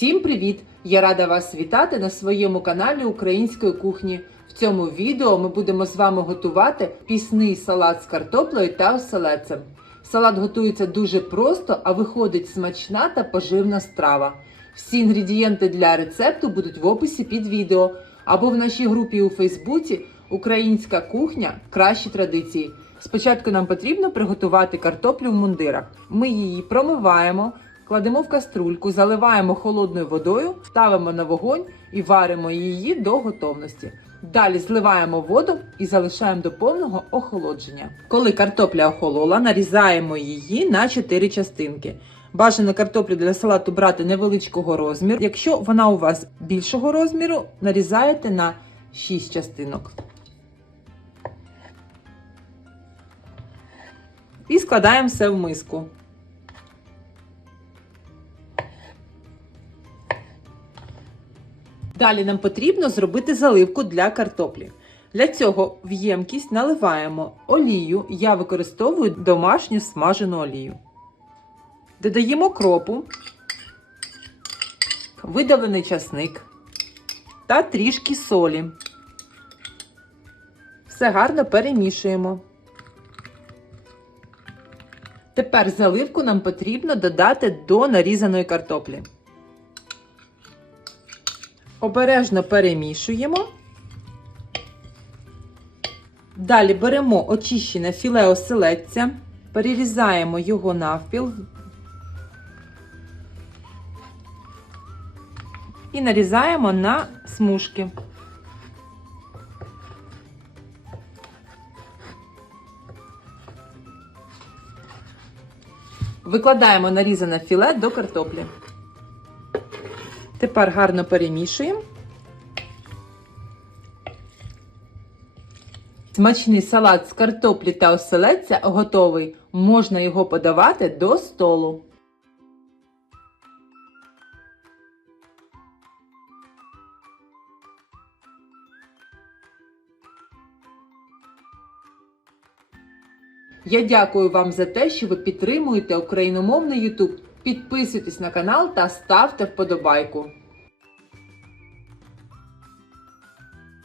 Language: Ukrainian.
Всім привіт! Я рада вас вітати на своєму каналі Української кухні. В цьому відео ми будемо з вами готувати пісний салат з картоплею та оселедцем. Салат готується дуже просто, а виходить смачна та поживна страва. Всі інгредієнти для рецепту будуть в описі під відео або в нашій групі у Фейсбуці Українська кухня кращі традиції. Спочатку нам потрібно приготувати картоплю в мундирах. Ми її промиваємо, кладемо в каструльку, заливаємо холодною водою, ставимо на вогонь і варимо її до готовності. Далі зливаємо воду і залишаємо до повного охолодження. Коли картопля охолола, нарізаємо її на 4 частинки. Бажано картоплю для салату брати невеличкого розміру. Якщо вона у вас більшого розміру, нарізаєте на 6 частинок. І складаємо все в миску. Далі нам потрібно зробити заливку для картоплі. Для цього в ємкість наливаємо олію. Я використовую домашню смажену олію. Додаємо кропу, видавлений часник та трішки солі. Все гарно перемішуємо. Тепер заливку нам потрібно додати до нарізаної картоплі. Обережно перемішуємо. Далі беремо очищене філе оселедця, перерізаємо його навпіл і нарізаємо на смужки. Викладаємо нарізане філе до картоплі. Тепер гарно перемішуємо. Смачний салат з картоплі та оселедця готовий. Можна його подавати до столу. Я дякую вам за те, що ви підтримуєте україномовний YouTube. Підписуйтесь на канал та ставте вподобайку.